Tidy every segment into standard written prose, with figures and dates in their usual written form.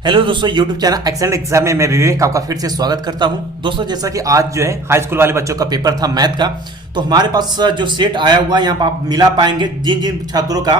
Hello दोस्तों, YouTube channel excellent exam में मैं विवेक आपका फिर से स्वागत करता हूं। दोस्तों, जैसा कि आज जो है हाई स्कूल वाले बच्चों का पेपर था मैथ का, तो हमारे पास जो सेट आया हुआ है यहाँ पर आप मिला पाएंगे। जिन जिन छात्रों का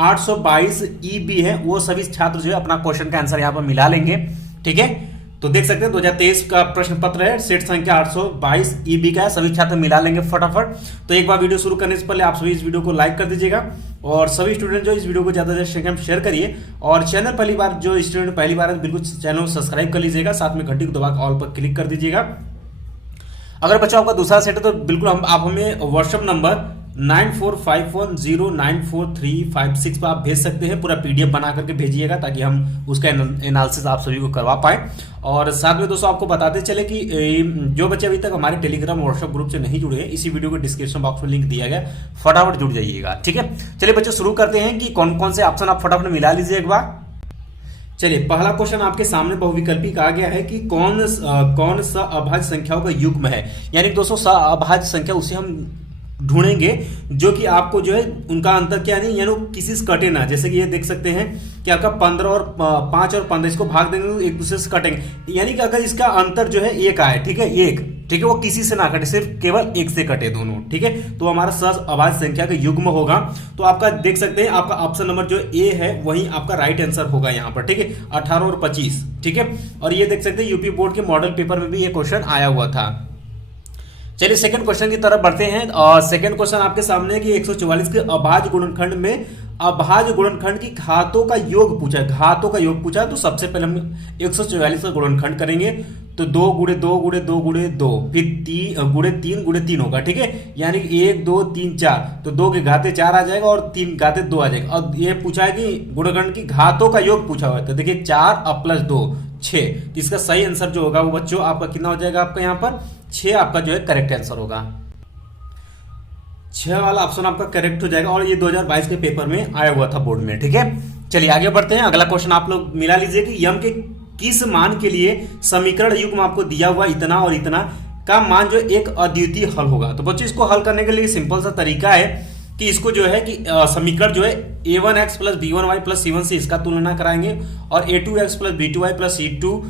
822 ईबी है वो सभी छात्र जो है अपना क्वेश्चन का आंसर यहाँ पर मिला लेंगे। ठीक है, तो देख सकते हैं 2023 का प्रश्न पत्र है, सेट संख्या 822 ईबी का है, सभी छात्र मिला लेंगे फटाफट। तो एक बार वीडियो शुरू करने से पहले आप सभी इस वीडियो को लाइक कर दीजिएगा और सभी स्टूडेंट जो इस वीडियो को ज्यादा से ज्यादा शेयर करिए। और चैनल पहली बार जो स्टूडेंट पहली बार है बिल्कुल चैनल को सब्सक्राइब कर लीजिएगा, साथ में घंटी को दबा ऑल पर क्लिक कर दीजिएगा। अगर बच्चों आपका दूसरा सेट है तो बिल्कुल आप हमें व्हाट्सएप नंबर 9451094356 पर आप भेज सकते हैं। पूरा पीडीएफ बना करके भेजिएगा ताकि हम उसका एनालिसिस आप सभी को करवा पाए। और साथ में दोस्तों आपको बताते चले कि जो बच्चे अभी तक हमारे टेलीग्राम व्हाट्सएप ग्रुप से नहीं जुड़े हैं, इसी वीडियो के डिस्क्रिप्शन बॉक्स में लिंक दिया गया, फटाफट जुड़ जाइएगा। ठीक है, चलिए बच्चों शुरू करते हैं कि कौन कौन से ऑप्शन आप फटाफट मिला लीजिए एक बार। चलिए, पहला क्वेश्चन आपके सामने बहुविकल्पी कहा गया है कि कौन सा अभाज्य संख्याओं का युग्म है। यानी दोस्तों अभाज्य संख्या उसे हम ढूंढेंगे जो कि आपको जो है उनका अंतर क्या नहीं, यानी किसी से कटे ना। जैसे कि ये देख सकते हैं कि आपका 15 और 5 और 15 इसको भाग देंगे तो एक दूसरे से कटेंगे, यानी कि अगर इसका अंतर जो है एक आए, ठीक है, एक, ठीक है, वो किसी से ना कटे, सिर्फ केवल एक से कटे दोनों। ठीक है, तो हमारा सहज अभाज्य संख्या का युग्म होगा। तो आपका देख सकते हैं आपका ऑप्शन नंबर जो ए है वही आपका राइट आंसर होगा यहाँ पर। ठीक है, 18 और 25। ठीक है, और ये देख सकते हैं यूपी बोर्ड के मॉडल पेपर में भी ये क्वेश्चन आया हुआ था। चलिए सेकंड क्वेश्चन की तरफ बढ़ते हैं। और सेकंड क्वेश्चन आपके सामने है कि 144 के अभाज्य गुणनखंड में अभाज्य गुणनखंड की घातों का योग पूछा है। घातों का योग पूछा तो सबसे पहले हम 144 का गुणनखंड करेंगे तो 2 गुणे 2 गुणे 2 गुणे 2, फिर 3 गुणे 3 होगा। ठीक है, यानी 1 2 3 4, तो 2 के घाते 4 आ जाएगा और 3 घाते 2 आ जाएगा। और ये पूछा है कि गुणनखंड की घातों का योग पूछा हुआ है, तो देखिए 4 और प्लस 2 6। इसका सही आंसर जो होगा वो बच्चों आपका कितना हो जाएगा, आपका यहाँ पर 6 आपका जो है करेक्ट आंसर होगा। 6 वाला ऑप्शन आपका करेक्ट हो जाएगा और ये 2022 के पेपर में आया हुआ था बोर्ड में। ठीक है, चलिए आगे बढ़ते हैं। अगला क्वेश्चन आप लोग मिला लीजिए कि यम के किस मान के लिए समीकरण युग्म आपको दिया हुआ इतना और इतना का मान जो एक अद्वितीय हल होगा। तो बच्चों इसको हल करने के लिए सिंपल सा तरीका है कि इसको जो है कि समीकरण जो है a1x plus b1y plus c1 से इसका तुलना कराएंगे और a2x plus b2y plus c2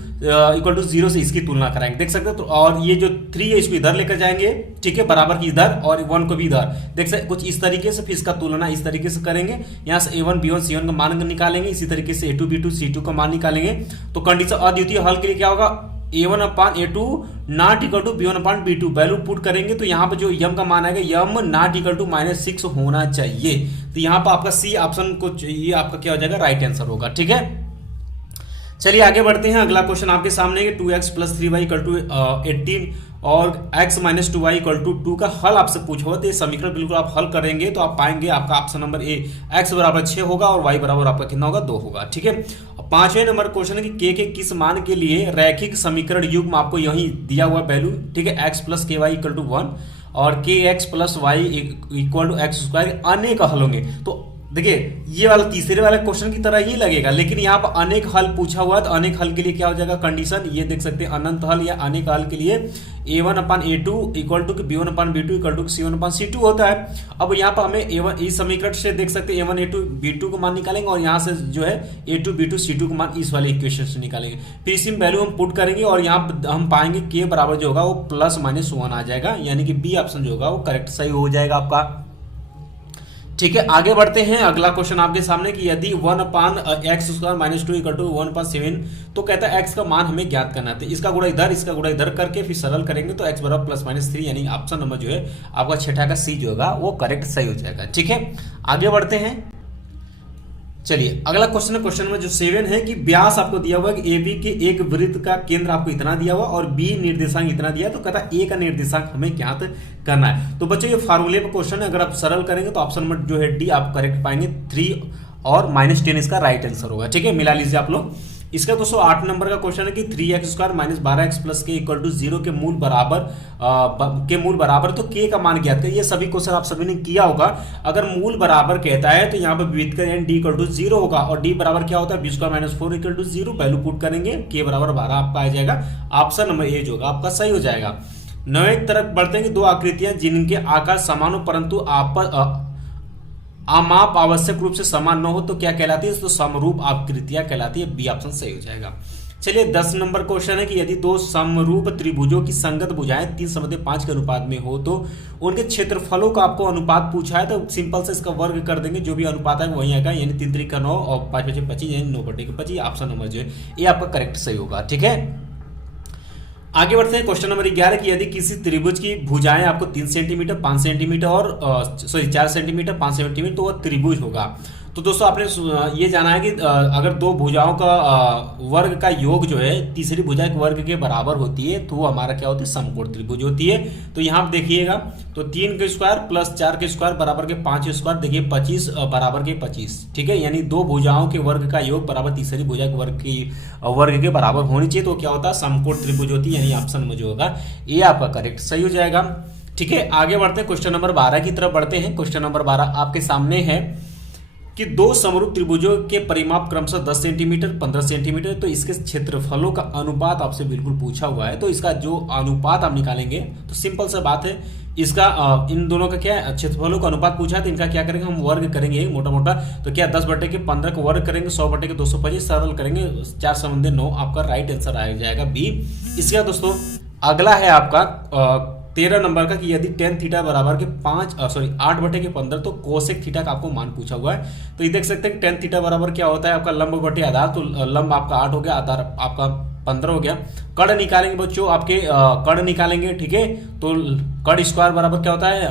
equal to 0 से इसकी तुलना कराएंगे। देख सकते हैं तो, और ये जो 3 है इसको इधर लेकर जाएंगे, ठीक है, बराबर की इधर, और 1 को भी इधर। देख सकते कुछ इस तरीके से, फिर इसका तुलना इस तरीके से करेंगे। यहाँ से a1 b1 c1 का मान निकालेंगे, इसी तरीके से a2 b2 c2 का मान निकालेंगे। तो कंडीशन अद्वितीय हल के लिए क्या होगा, a1 upon a2 not equal to b1 upon b2 value put करेंगे तो यहाँ पर जो यम का मान आएगा यम नॉट इक्वल टू -6 होना चाहिए। तो यहाँ पर आपका सी ऑप्शन को ये आपका क्या हो जाएगा, राइट आंसर होगा। ठीक है, चलिए आगे बढ़ते हैं। अगला क्वेश्चन आपके सामने 2x plus 3y equal to 18 और x minus 2y equal to 2 का हल आपसे पूछा हुआ। तो ये समीकरण बिल्कुल आप हल करेंगे तो आप पाएंगे आपका ऑप्शन नंबर ए x बराबर 6 होगा और y बराबर आपका कितना होगा, 2 होगा। ठीक है, 5वें नंबर क्वेश्चन है कि k के किस मान के लिए रैखिक समीकरण युग्म आपको यही दिया हुआ वैल्यू, ठीक है, x plus k y equal to 1 और k x plus y equal to x square अनेक हल होंगे। तो देखिए ये वाला तीसरे वाले क्वेश्चन की तरह ही लगेगा, लेकिन यहाँ पर अनेक हल पूछा हुआ है तो अनेक हल के लिए क्या हो जाएगा कंडीशन, ये देख सकते हैं अनंत हल या अनेक हल के लिए a1 upon a2 equal to b1 upon b2 equal to c1 upon c2 होता है। अब यहाँ पर हमें a1 इस समीकरण से देख सकते हैं a1 a2 b2 को मान निकालेंगे और यहाँ से जो है a2 b2 c2 को मान इस वाले इक्वेशन से निकालेंगे। फिर इसी वैल्यू हम पुट करेंगे और यहाँ हम पाएंगे k बराबर जो होगा वो प्लस माइनस 1 आ जाएगा, यानी कि बी ऑप्शन जो होगा वो करेक्ट सही हो जाएगा आपका। ठीक है, आगे बढ़ते हैं। अगला क्वेश्चन आपके सामने कि यदि 1 upon x square minus 2 equal to 1 upon 7, तो कहता है x का मान हमें ज्ञात करना है। इसका गुणा इधर, इसका गुणा इधर करके फिर सरल करेंगे तो x बराबर प्लस माइनस 3, यानी ऑप्शन नंबर जो है आपका छठा का सी जो होगा वो करेक्ट सही हो जाएगा। ठीक है, आगे बढ़ते हैं। चलिए अगला क्वेश्चन है, क्वेश्चन नंबर जो 7 है कि व्यास आपको दिया हुआ है कि AB के एक वृत्त का केंद्र आपको इतना दिया हुआ और B निर्देशांक इतना दिया है, तो कहता है A का निर्देशांक हमें ज्ञात करना है। तो बच्चों ये फार्मूले पर क्वेश्चन है, अगर आप सरल करेंगे तो ऑप्शन नंबर जो है डी आप करेक्ट पाएंगे, 3 और -10 इसका राइट आंसर होगा। ठीक है, मिला लीजिए आप लोग। इसका दोस्तों 8 नंबर का क्वेश्चन है कि 3x square minus 12x plus के इक्वल टू 0 के मूल बराबर तो k का मान ज्ञात करें। ये सभी क्वेश्चन आप सभी ने किया होगा। अगर मूल बराबर कहता है तो यहाँ पर विविध का d इक्वल टू 0 होगा और d बराबर क्या होता है, b square minus 4 equal to 0 value put करेंगे, k बराबर 12 आपका आ जाएगा। ऑप्शन नंबर ए जो होगा आपका सही हो जाएगा। 9 तरफ बढ़ते हैं कि दो आकृतियां जिनके आकार समान हो परंतु आपस आमाप आवश्यक रूप से समान न हो तो क्या कहलाती है, तो समरूप आकृतियां कहलाती है। बी ऑप्शन सही हो जाएगा। चलिए 10 नंबर क्वेश्चन है कि यदि दो समरूप त्रिभुजों की संगत भुजाएं 3:5 के अनुपात में हो तो उनके क्षेत्रफलों का आपको अनुपात पूछा है, तो सिंपल से इसका वर्ग कर देंगे, जो भी अनुपात है वही आएगा, यानी 3 3 का 9 और 5 5 25 यानी 9/25। ऑप्शन नंबर जो है ये आपका करेक्ट सही होगा। ठीक है, आगे बढ़ते हैं क्वेश्चन नंबर 11 की यदि किसी त्रिभुज की भुजाएं आपको 3 सेंटीमीटर 5 सेंटीमीटर और 4 सेंटीमीटर 5 सेंटीमीटर तो वह त्रिभुज होगा। तो दोस्तों आपने ये जाना है कि अगर दो भुजाओं का वर्ग का योग जो है तीसरी भुजा के वर्ग के बराबर होती है तो वो हमारा क्या होती है, समकोण त्रिभुज होती है। तो यहाँ पे देखिएगा तो 3 के स्क्वायर प्लस 4 के स्क्वायर बराबर के 5 स्क्वायर, देखिए 25 बराबर के 25। ठीक है, यानी दो भुजाओं के वर्ग का योग बराबर तीसरी भुजा के वर्ग के बराबर होनी चाहिए, तो क्या होता है, समकोण त्रिभुज होती है, यानी ऑप्शन में जो होगा ये आपका करेक्ट सही हो जाएगा। ठीक है, आगे बढ़ते हैं क्वेश्चन नंबर 12 की तरफ बढ़ते हैं। क्वेश्चन नंबर 12 आपके सामने है कि दो समरूप त्रिभुजों के परिमाप क्रमशः 10 सेंटीमीटर 15 सेंटीमीटर, तो इसके क्षेत्रफलों का अनुपात आपसे बिल्कुल पूछा हुआ है। तो इसका जो अनुपात आप निकालेंगे तो सिंपल सा बात है, इसका इन दोनों का क्या है, क्षेत्रफलों का अनुपात पूछा है, तो इनका क्या करेंगे, हम वर्ग करेंगे मोटा मोटा। तो क्या 10/15 को वर्ग करेंगे, 100/225 सरल करेंगे, 4 7 9 आपका राइट आंसर आ जाएगा बी। इसके बाद दोस्तों अगला है आपका 13 नंबर का कि यदि tan थीटा बराबर के 8/15 तो कोसेक थीटा का आपको मान पूछा हुआ है। तो ये देख सकते हैं tan थीटा बराबर क्या होता है, आपका लंब बटे आधार, तो लंब आपका 8 हो गया, आधार आपका 15 हो गया। कर्ण निकालेंगे बच्चों, आपके कर्ण निकालेंगे। ठीक है, तो कर्ण स्क्वायर बराबर क्या होता है,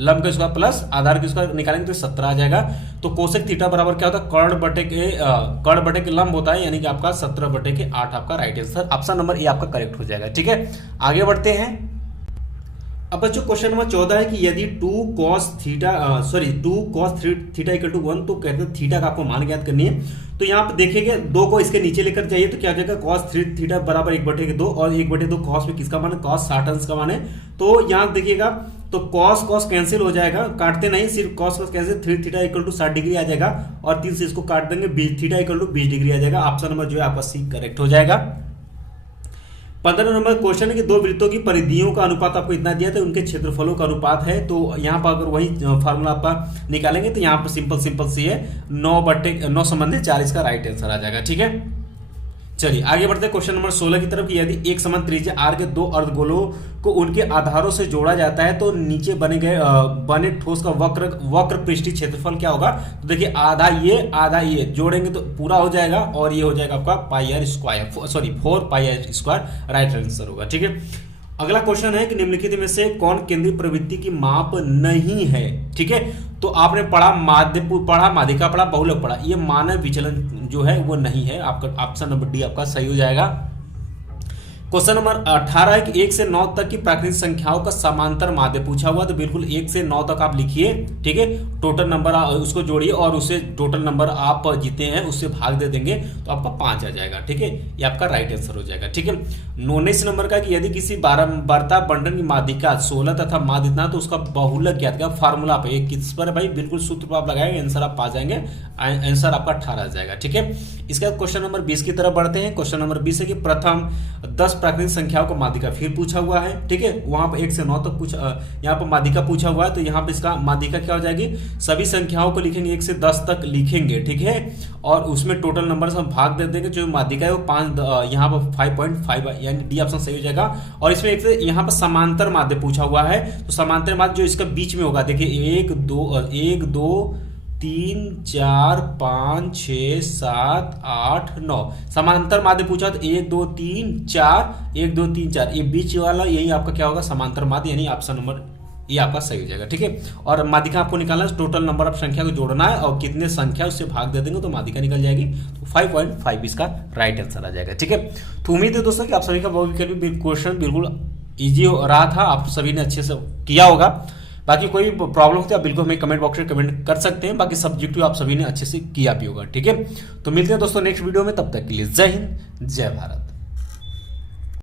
लंब का स्क्वायर प्लस आधार के स्क्वायर निकालेंगे तो 17 आ जाएगा। तो कोसेक थीटा बराबर क्या होता है, कर्ण बटे के लंब होता है, यानी कि आपका 17/8 आपका right answer, option number A आपका करेक्ट हो जाएगा। ठीक है, आगे बढ़ते हैं। अब बच्चों क्वेश्चन नंबर 14 है कि यदि 2 cos थीटा 1 तो कहते हैं थीटा का आपको मान ज्ञात करनी है। तो यहाँ पे देखिएगा 2 को इसके नीचे लेकर जाइए तो क्या हो जाएगा, cos थीटा बराबर 1/2 और 1/2 cos में किसका मान है, cos 60 अंश का मान है। तो यहाँ देखिएगा तो cos कैंसिल हो जाएगा, काटते नहीं, सिर्फ cos cancel, 3 theta equal to 60 degree आ जाएगा और 3 से इसको काट देंगे, 20 थीटा इक्वल टू 20 डिग्री आ जाएगा। ऑप्शन नंबर जो है आपका सी करेक्ट हो जाएगा। 15 नंबर क्वेश्चन है कि दो वृत्तों की परिधियों का अनुपात आपको इतना दिया था, उनके क्षेत्रफलों का अनुपात है। तो यहाँ पर अगर वही फार्मूला आपका निकालेंगे तो यहाँ पर सिंपल सी है 9/9 संबंधित 4 इसका राइट आंसर आ जाएगा। ठीक है, चलिए आगे बढ़ते हैं क्वेश्चन नंबर 16 की तरफ कि यदि एक समान त्रिज्या आर के दो अर्धगोलों को उनके आधारों से जोड़ा जाता है तो नीचे बने ठोस का वक्र पृष्ठीय क्षेत्रफल क्या होगा। तो देखिए आधा ये जोड़ेंगे तो पूरा हो जाएगा और ये हो जाएगा आपका four pi r square right answer होगा। ठीक है, अगला क्वेश्चन है कि निम्नलिखित में से कौन केंद्रीय प्रवृत्ति की माप नहीं है। ठीक है, तो आपने पढ़ा माध्यिका पढ़ा बहुलक पढ़ा, ये मानव विचलन जो है वो नहीं है, आपका ऑप्शन नंबर डी आपका सही हो जाएगा। क्वेश्चन नंबर 18 है कि 1 से 9 तक की प्राकृतिक संख्याओं का समांतर माध्य पूछा हुआ, तो बिल्कुल 1 से 9 तक आप लिखिए। ठीक है, टोटल नंबर उसको जोड़िए और उसे टोटल नंबर आप जीते हैं उससे भाग दे देंगे तो आपका 5 आ जाएगा। ठीक है, ये आपका राइट आंसर हो जाएगा। ठीक है, 19 नंबर का कि यदि किसी बारंबारता बंटन की माध्यिका 16 तथा माध्य इतना तो उसका बहुलक ज्ञात का फार्मूला पे किस पर भाई, बिल्कुल सूत्र पर आप लगाएंगे आंसर आप पा जाएंगे, आंसर आपका 18 आ जाएगा। ठीक है, इसके बाद क्वेश्चन नंबर 20 की तरफ बढ़ते हैं। क्वेश्चन नंबर 20 है कि प्रथम 10 प्राकृतिक संख्याओं का माध्यिका फिर पूछा हुआ है। ठीक है, वहां पर 1 से 9 तक यहाँ पर माध्यिका पूछा हुआ है, तो यहाँ पे इसका माध्यिका क्या हो जाएगी, सभी संख्याओं को लिखेंगे 1 से 10 तक लिखेंगे। ठीक है, और उसमें टोटल नंबर से हम भाग दे देंगे, जो माध्यिका है वो 5 यहाँ पर 5.5 यानी डी ऑप्शन सही हो जाएगा। और इसमें एक से यहाँ पर समांतर माध्य पूछा हुआ है, तो समांतर माध्य जो इसका बीच में होगा, देखिए 1 2 3 4 5 6 7 8 9 समांतर माध्य पूछा तो 1 2 3 4 ये बीच वाला यही आपका क्या होगा, समांतर माध्य, यानी ऑप्शन नंबर ये आपका सही हो जाएगा। ठीक है, और माध्यिका आपको निकालना है, टोटल नंबर ऑफ संख्या को जोड़ना है और कितने संख्या उससे भाग दे देंगे तो माध्यिका निकल जाएगी, तो 5.5 इसका राइट आंसर आ जाएगा। ठीक है, तो उम्मीद है दोस्तों कि आप सभी का बहुविकल्पी क्वेश्चन बिल्कुल इजी रहा था, आप सभी ने अच्छे से किया होगा। बाकी कोई भी प्रॉब्लम होती है आप बिल्कुल हमें कमेंट बॉक्स में कमेंट कर सकते हैं, बाकी सब्जेक्टिव आप सभी ने अच्छे से किया भी होगा। ठीक है, तो मिलते हैं दोस्तों नेक्स्ट वीडियो में, तब तक के लिए जय हिंद जय भारत।